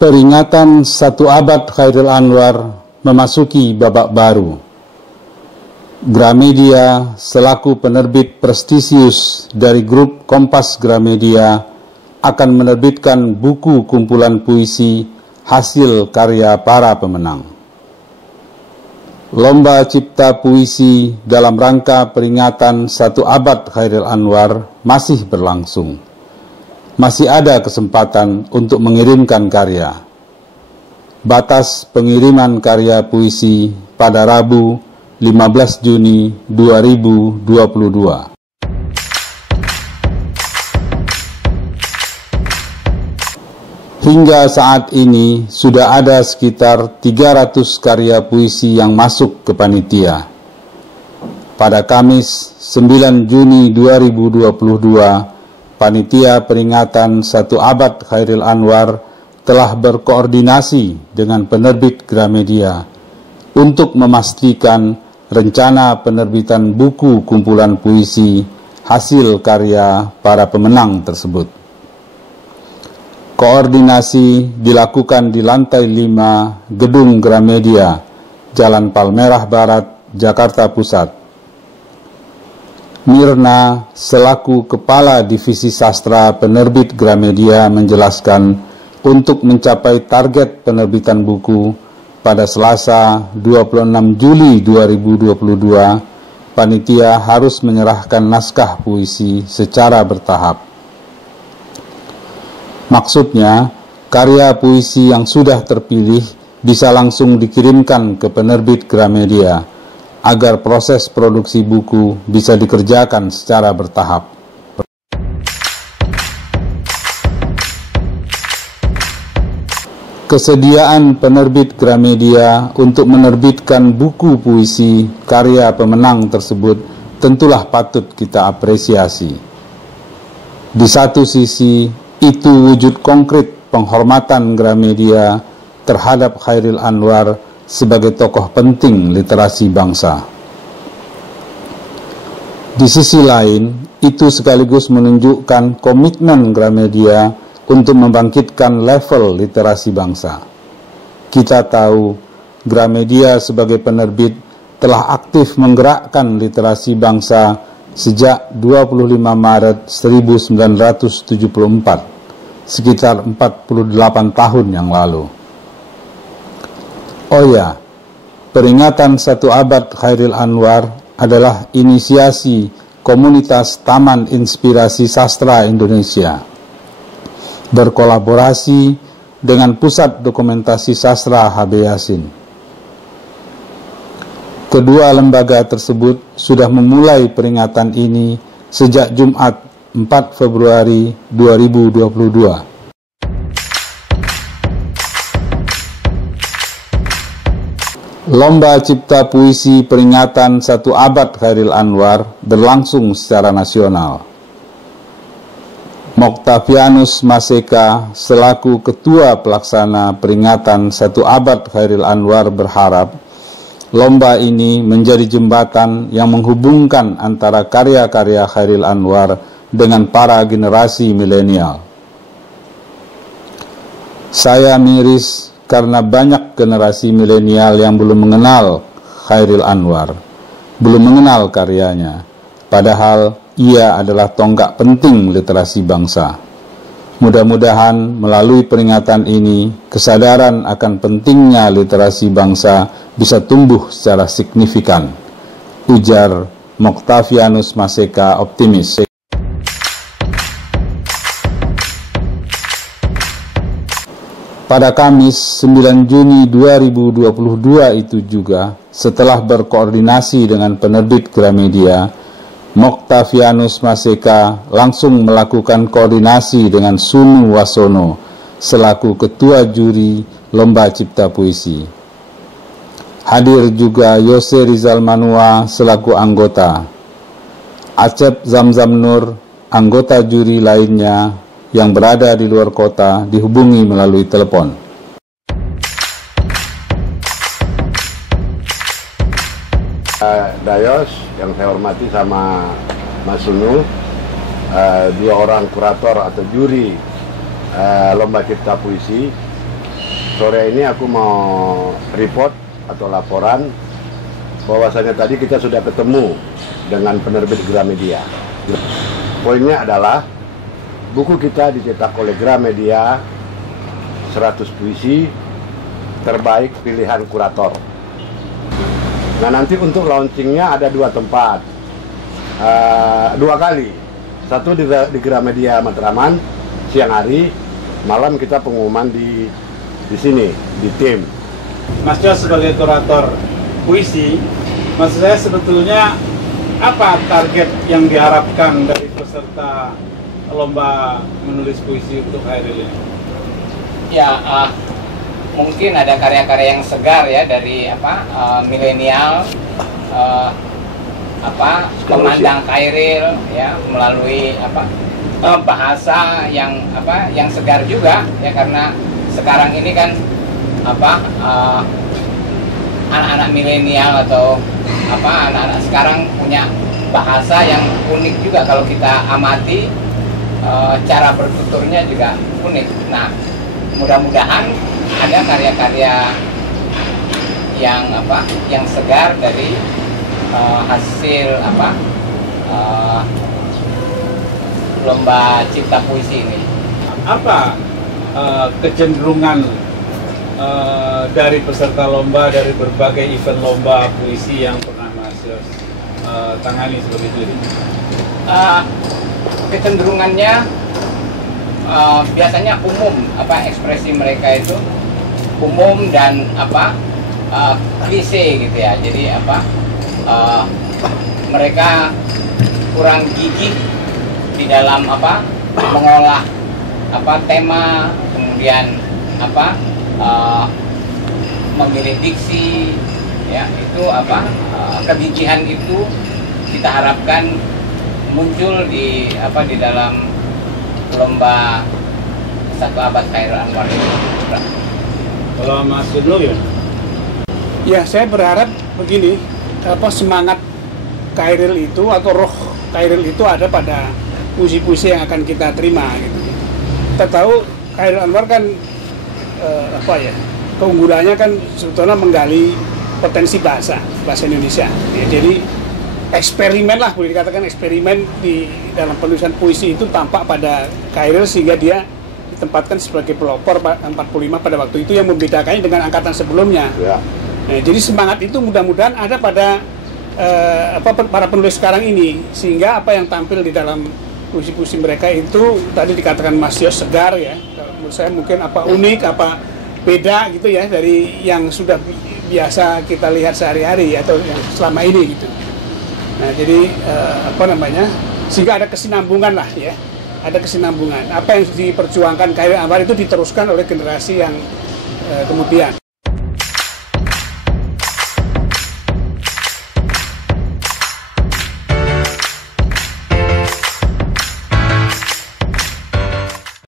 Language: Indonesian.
Peringatan 1 abad Chairil Anwar memasuki babak baru. Gramedia selaku penerbit prestisius dari grup Kompas Gramedia akan menerbitkan buku kumpulan puisi hasil karya para pemenang. Lomba cipta puisi dalam rangka peringatan 1 abad Chairil Anwar masih berlangsung. Masih ada kesempatan untuk mengirimkan karya. Batas pengiriman karya puisi pada Rabu 15 Juni 2022. Hingga saat ini sudah ada sekitar 300 karya puisi yang masuk ke panitia. Pada Kamis 9 Juni 2022, panitia peringatan 1 abad Chairil Anwar telah berkoordinasi dengan penerbit Gramedia untuk memastikan rencana penerbitan buku kumpulan puisi hasil karya para pemenang tersebut. Koordinasi dilakukan di lantai 5 Gedung Gramedia, Jalan Palmerah Barat, Jakarta Pusat. Mirna selaku Kepala Divisi Sastra Penerbit Gramedia menjelaskan untuk mencapai target penerbitan buku pada Selasa 26 Juli 2022, panitia harus menyerahkan naskah puisi secara bertahap. Maksudnya, karya puisi yang sudah terpilih bisa langsung dikirimkan ke penerbit Gramedia agar proses produksi buku bisa dikerjakan secara bertahap. Kesediaan penerbit Gramedia untuk menerbitkan buku puisi karya pemenang tersebut tentulah patut kita apresiasi. Di satu sisi, itu wujud konkret penghormatan Gramedia terhadap Chairil Anwar sebagai tokoh penting literasi bangsa. Di sisi lain, itu sekaligus menunjukkan komitmen Gramedia untuk membangkitkan level literasi bangsa. Kita tahu, Gramedia sebagai penerbit telah aktif menggerakkan literasi bangsa sejak 25 Maret 1974, sekitar 48 tahun yang lalu. Oh ya, peringatan 1 abad Chairil Anwar adalah inisiasi komunitas Taman Inspirasi Sastra Indonesia, berkolaborasi dengan Pusat Dokumentasi Sastra HB Yasin. Kedua lembaga tersebut sudah memulai peringatan ini sejak Jumat 4 Februari 2022. Lomba cipta puisi peringatan 1 abad Chairil Anwar berlangsung secara nasional. Moktavianus Maseka selaku Ketua Pelaksana peringatan 1 abad Chairil Anwar berharap lomba ini menjadi jembatan yang menghubungkan antara karya-karya Chairil Anwar dengan para generasi milenial. Saya miris karena banyak generasi milenial yang belum mengenal Chairil Anwar, belum mengenal karyanya, padahal ia adalah tonggak penting literasi bangsa. Mudah-mudahan melalui peringatan ini, kesadaran akan pentingnya literasi bangsa bisa tumbuh secara signifikan, ujar Moktavianus Maseka optimis. Pada Kamis 9 Juni 2022 itu juga, setelah berkoordinasi dengan penerbit Gramedia, Moktavianus Maseka langsung melakukan koordinasi dengan Sunu Wasono selaku Ketua Juri Lomba Cipta Puisi. Hadir juga Yose Rizal Manua selaku anggota, Acep Zamzam Nur, anggota juri lainnya yang berada di luar kota dihubungi melalui telepon. Dayos yang saya hormati sama Mas Sunu, dua orang kurator atau juri lomba cipta puisi Sore ini aku mau report atau laporan bahwasanya tadi kita sudah ketemu dengan penerbit Gramedia. Poinnya adalah buku kita dicetak oleh Gramedia 100 puisi terbaik pilihan kurator. Nah, nanti untuk launchingnya ada 2 tempat, 2 kali. Satu di Gramedia Matraman siang hari, malam kita pengumuman di sini, di tim. Mas Jos sebagai kurator puisi, maksud saya sebetulnya apa target yang diharapkan dari peserta lomba menulis puisi untuk Khairil ini? Ya, mungkin ada karya-karya yang segar ya dari milenial, memandang Khairil ya melalui bahasa yang segar juga ya, karena sekarang ini kan anak-anak milenial atau anak-anak sekarang punya bahasa yang unik juga kalau kita amati, cara bertuturnya juga unik. Nah, mudah-mudahan ada karya-karya yang segar dari hasil lomba cipta puisi ini. Apa kecenderungan dari peserta lomba dari berbagai event lomba puisi yang pernah Mas Jos tangani sebagai juri? Kecenderungannya biasanya umum, ekspresi mereka itu umum dan klise gitu ya. Jadi mereka kurang gigih di dalam mengolah tema, kemudian memilih diksi ya, itu kegigihan itu kita harapkan muncul di dalam lomba 1 abad Khairil Anwar ini. Kalau Mas Yudlo ya? Ya, saya berharap begini, semangat Khairil itu atau roh Khairil itu ada pada puisi-puisi yang akan kita terima gitu. Kita tahu Khairil Anwar kan keunggulannya kan sebetulnya menggali potensi bahasa Indonesia ya, jadi eksperimen lah, boleh dikatakan eksperimen di dalam penulisan puisi itu tampak pada Khairil, sehingga dia ditempatkan sebagai pelopor 45 pada waktu itu yang membedakannya dengan angkatan sebelumnya ya. Nah, jadi semangat itu mudah-mudahan ada pada para penulis sekarang ini, sehingga apa yang tampil di dalam puisi-puisi mereka itu tadi dikatakan Mas Jos segar ya, menurut saya mungkin unik, beda gitu ya dari yang sudah biasa kita lihat sehari-hari atau yang selama ini gitu. Nah, jadi sehingga ada kesinambungan lah ya, ada kesinambungan. Apa yang diperjuangkan Khairil Anwar itu diteruskan oleh generasi yang kemudian.